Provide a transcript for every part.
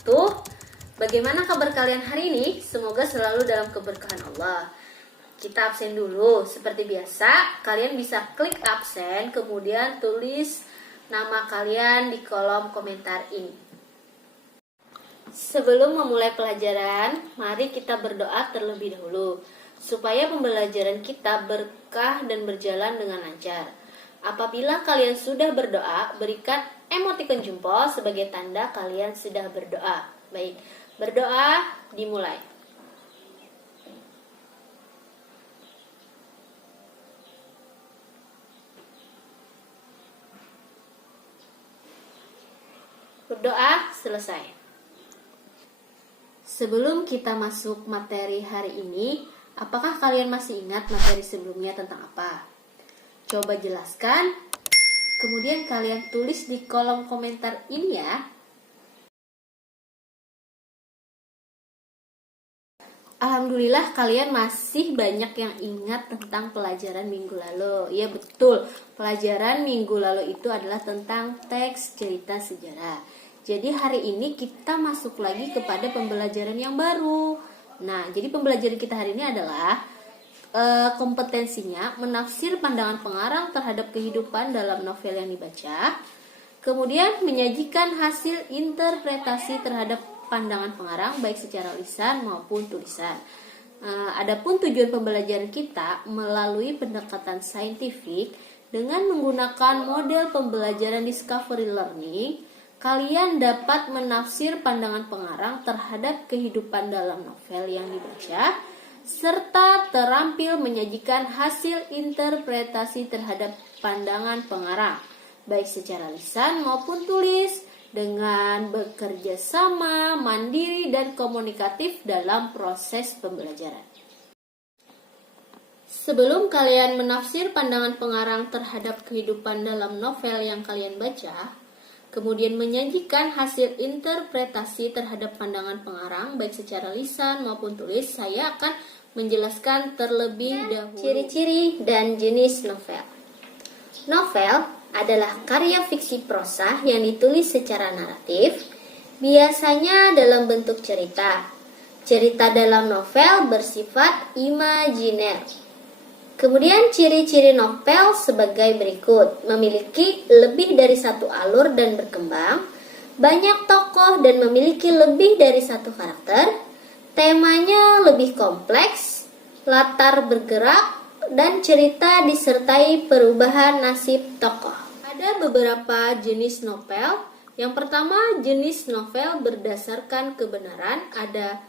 wabarakatuh. Bagaimana kabar kalian hari ini? Semoga selalu dalam keberkahan Allah. Kita absen dulu. Seperti biasa, kalian bisa klik absen, kemudian tulis nama kalian di kolom komentar ini. Sebelum memulai pelajaran, mari kita berdoa terlebih dahulu, supaya pembelajaran kita berkah dan berjalan dengan lancar. Apabila kalian sudah berdoa, berikan emotikon jempol sebagai tanda kalian sudah berdoa. Baik, berdoa dimulai. Berdoa selesai. Sebelum kita masuk materi hari ini, apakah kalian masih ingat materi sebelumnya tentang apa? Coba jelaskan, kemudian kalian tulis di kolom komentar ini ya. Alhamdulillah kalian masih banyak yang ingat tentang pelajaran minggu lalu. Ya betul, pelajaran minggu lalu itu adalah tentang teks cerita sejarah. Jadi hari ini kita masuk lagi kepada pembelajaran yang baru. Nah, jadi pembelajaran kita hari ini adalah kompetensinya menafsir pandangan pengarang terhadap kehidupan dalam novel yang dibaca, kemudian menyajikan hasil interpretasi terhadap pandangan pengarang baik secara lisan maupun tulisan. Adapun tujuan pembelajaran kita melalui pendekatan saintifik dengan menggunakan model pembelajaran discovery learning, kalian dapat menafsir pandangan pengarang terhadap kehidupan dalam novel yang dibaca, serta terampil menyajikan hasil interpretasi terhadap pandangan pengarang, baik secara lisan maupun tulis, dengan bekerja sama, mandiri, dan komunikatif dalam proses pembelajaran. Sebelum kalian menafsir pandangan pengarang terhadap kehidupan dalam novel yang kalian baca, kemudian menyajikan hasil interpretasi terhadap pandangan pengarang baik secara lisan maupun tulis, saya akan menjelaskan terlebih dahulu ciri-ciri dan jenis novel. Novel adalah karya fiksi prosa yang ditulis secara naratif, biasanya dalam bentuk cerita. Cerita dalam novel bersifat imajiner. Kemudian ciri-ciri novel sebagai berikut: memiliki lebih dari satu alur dan berkembang, banyak tokoh dan memiliki lebih dari satu karakter, temanya lebih kompleks, latar bergerak, dan cerita disertai perubahan nasib tokoh. Ada beberapa jenis novel. Yang pertama, jenis novel berdasarkan kebenaran. Ada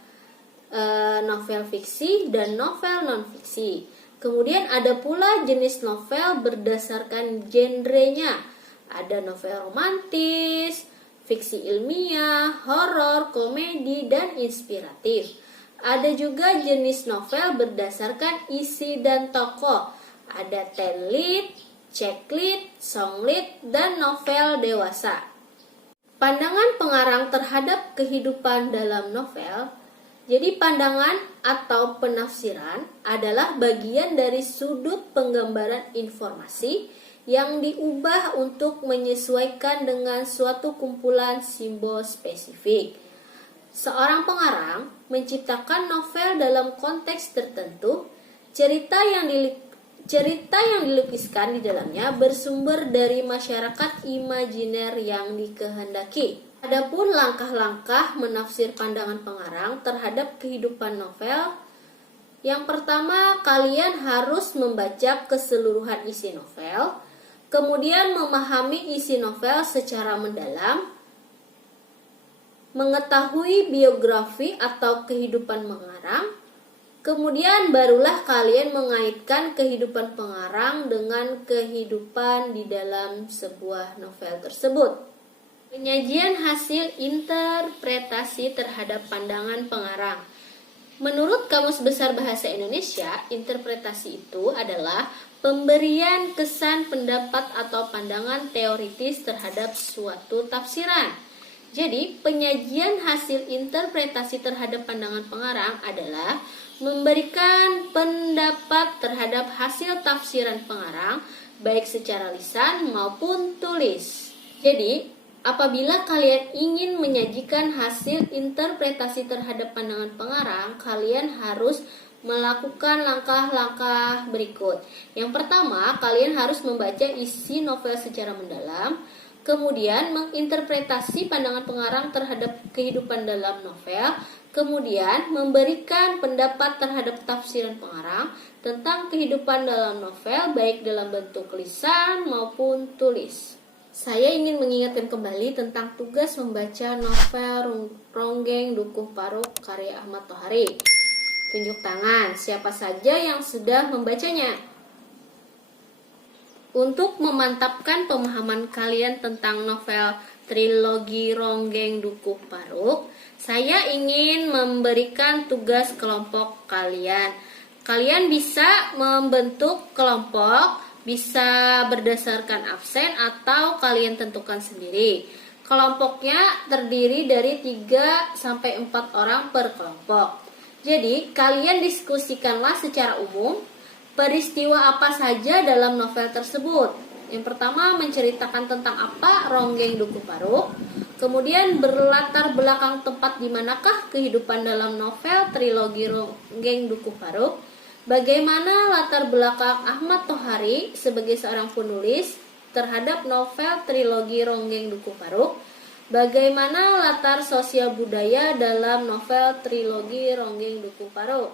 novel fiksi dan novel non-fiksi. Kemudian ada pula jenis novel berdasarkan genrenya. Ada novel romantis, fiksi ilmiah, horor, komedi, dan inspiratif. Ada juga jenis novel berdasarkan isi dan tokoh. Ada teen lead, check lead, song lead, dan novel dewasa. Pandangan pengarang terhadap kehidupan dalam novel. Jadi pandangan atau penafsiran adalah bagian dari sudut penggambaran informasi yang diubah untuk menyesuaikan dengan suatu kumpulan simbol spesifik. Seorang pengarang menciptakan novel dalam konteks tertentu. Cerita yang dilukiskan di dalamnya bersumber dari masyarakat imajiner yang dikehendaki. Adapun langkah-langkah menafsir pandangan pengarang terhadap kehidupan novel. Yang pertama, kalian harus membaca keseluruhan isi novel, kemudian memahami isi novel secara mendalam, mengetahui biografi atau kehidupan pengarang, kemudian barulah kalian mengaitkan kehidupan pengarang dengan kehidupan di dalam sebuah novel tersebut. Penyajian hasil interpretasi terhadap pandangan pengarang. Menurut Kamus Besar Bahasa Indonesia, interpretasi itu adalah pemberian kesan, pendapat, atau pandangan teoritis terhadap suatu tafsiran. Jadi, penyajian hasil interpretasi terhadap pandangan pengarang adalah memberikan pendapat terhadap hasil tafsiran pengarang, baik secara lisan maupun tulis. Jadi, Apabila kalian ingin menyajikan hasil interpretasi terhadap pandangan pengarang, kalian harus melakukan langkah-langkah berikut. Yang pertama, kalian harus membaca isi novel secara mendalam, kemudian menginterpretasi pandangan pengarang terhadap kehidupan dalam novel, kemudian memberikan pendapat terhadap tafsiran pengarang tentang kehidupan dalam novel, baik dalam bentuk lisan maupun tulis. Saya ingin mengingatkan kembali tentang tugas membaca novel Ronggeng Dukuh Paruk karya Ahmad Tohari. Tunjuk tangan siapa saja yang sudah membacanya. Untuk memantapkan pemahaman kalian tentang novel trilogi Ronggeng Dukuh Paruk, saya ingin memberikan tugas kelompok kalian. Kalian bisa membentuk kelompok, bisa berdasarkan absen atau kalian tentukan sendiri. Kelompoknya terdiri dari 3-4 orang per kelompok. Jadi, kalian diskusikanlah secara umum peristiwa apa saja dalam novel tersebut. Yang pertama, menceritakan tentang apa Ronggeng Dukuh Paruk. Kemudian berlatar belakang tempat di manakah kehidupan dalam novel trilogi Ronggeng Dukuh Paruk. Bagaimana latar belakang Ahmad Tohari sebagai seorang penulis terhadap novel trilogi Ronggeng Dukuh Paruk. Bagaimana latar sosial budaya dalam novel trilogi Ronggeng Dukuh Paruk.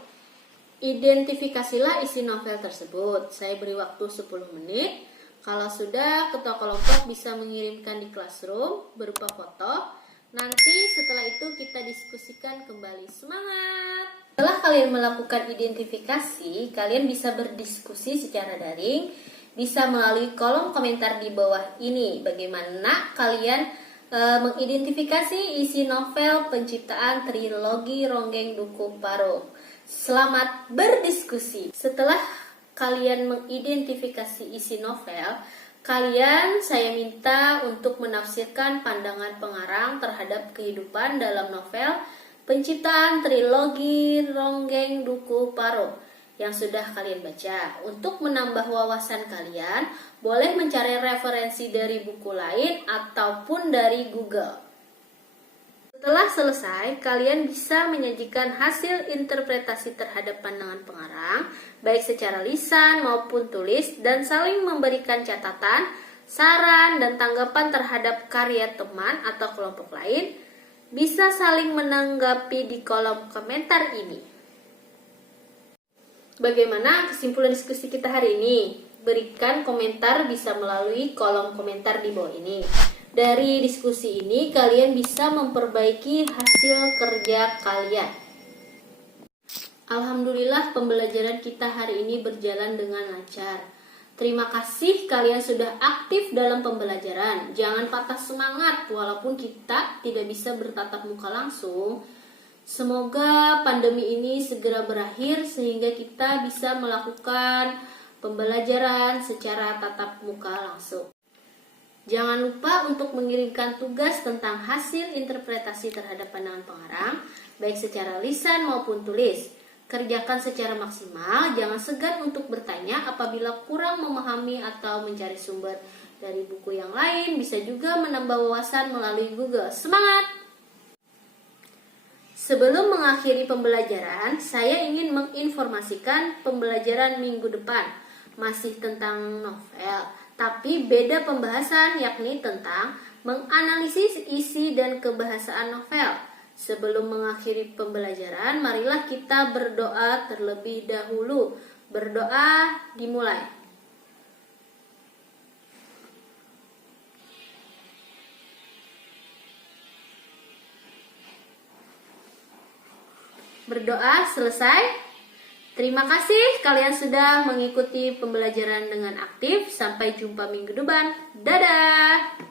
Identifikasilah isi novel tersebut. Saya beri waktu 10 menit. Kalau sudah, ketua kelompok bisa mengirimkan di classroom berupa foto. Nanti setelah itu kita diskusikan kembali. Semangat! Setelah kalian melakukan identifikasi, kalian bisa berdiskusi secara daring, bisa melalui kolom komentar di bawah ini. Bagaimana kalian mengidentifikasi isi novel penciptaan trilogi Ronggeng Dukuh Paruk. Selamat berdiskusi. Setelah kalian mengidentifikasi isi novel, saya minta untuk menafsirkan pandangan pengarang terhadap kehidupan dalam novel penciptaan trilogi Ronggeng Dukuh Paruk yang sudah kalian baca. Untuk menambah wawasan kalian, boleh mencari referensi dari buku lain ataupun dari Google. Setelah selesai, kalian bisa menyajikan hasil interpretasi terhadap pandangan pengarang, baik secara lisan maupun tulis, dan saling memberikan catatan, saran, dan tanggapan terhadap karya teman atau kelompok lain. Bisa saling menanggapi di kolom komentar ini. Bagaimana kesimpulan diskusi kita hari ini? Berikan komentar bisa melalui kolom komentar di bawah ini. Dari diskusi ini, kalian bisa memperbaiki hasil kerja kalian. Alhamdulillah, pembelajaran kita hari ini berjalan dengan lancar. Terima kasih kalian sudah aktif dalam pembelajaran. Jangan patah semangat walaupun kita tidak bisa bertatap muka langsung. Semoga pandemi ini segera berakhir sehingga kita bisa melakukan pembelajaran secara tatap muka langsung. Jangan lupa untuk mengirimkan tugas tentang hasil interpretasi terhadap pandangan pengarang, baik secara lisan maupun tulis. Kerjakan secara maksimal, jangan segan untuk bertanya apabila kurang memahami atau mencari sumber dari buku yang lain. Bisa juga menambah wawasan melalui Google. Semangat! Sebelum mengakhiri pembelajaran, saya ingin menginformasikan pembelajaran minggu depan. Masih tentang novel, tapi beda pembahasan, yakni tentang menganalisis isi dan kebahasaan novel. Sebelum mengakhiri pembelajaran, marilah kita berdoa terlebih dahulu. Berdoa dimulai. Berdoa selesai. Terima kasih kalian sudah mengikuti pembelajaran dengan aktif. Sampai jumpa minggu depan. Dadah!